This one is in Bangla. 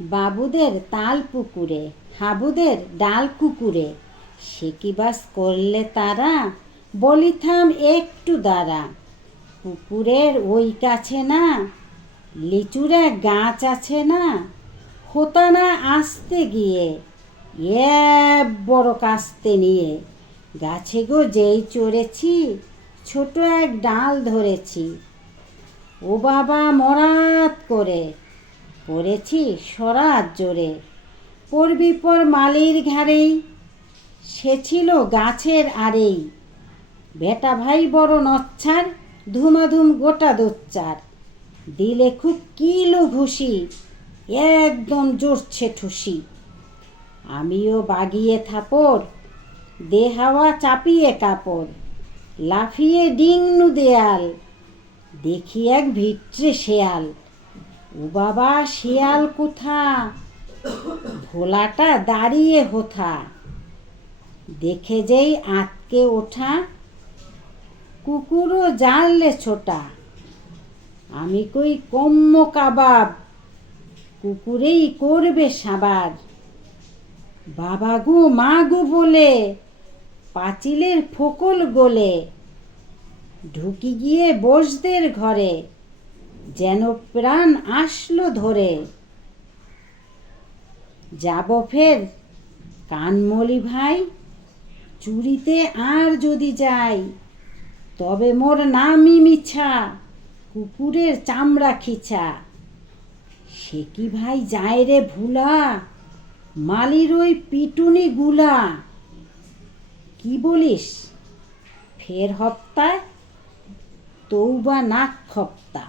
বাবুদের তাল পুকুরে, হাবুদের ডাল কুকুরে, সে কি বাস করলে তারা, বলিথাম একটু দাঁড়া। পুকুরের ওই কাছে না লিচুরে গাছ আছে না, হতা না আসতে গিয়ে বড় কাস্তে নিয়ে, গাছে গো যেই চড়েছি ছোট এক ডাল ধরেছি। ও বাবা মরাত করে পড়েছি সরাত জোরে, পড়বি পর মালির ঘাড়েই, সে ছিল গাছের আড়েই। বেটা ভাই বড় নচ্ছার, ধুমাধুম গোটা দোচ্চার, দিলে খুব কিলো ঘুষি, একদম জোরছে ঠুসি। আমিও বাগিয়ে থাপড়, দে হাওয়া চাপিয়ে কাপড়, লাফিয়ে ডিংনু দেয়াল, দেখি এক ভিটরে শেয়াল। ও বাবা শেয়াল কোথা, ভোলাটা দাঁড়িয়ে হোথা, দেখে যেই আঁতকে ওঠা, কুকুরও জানলে ছোটা। আমি কই কম্ম কাবাব, কুকুরেই করবে সাবার। বাবা গো মা গো বলে পাঁচিলের ফোকল গোলে, ঢুকি গিয়ে বসদের ঘরে, যেন প্রাণ আসলো ধরে। যাব ফের কানমলি ভাই, চুরিতে আর যদি যাই, তবে মোর নামই মিছা, কুকুরের চামড়া খিচা। সে কি ভাই যায় রে ভুলা, মালির ওই পিটুনি গুলা। কি বলিস ফের হপ্তায়, তৌবা নাক ফপ্তা।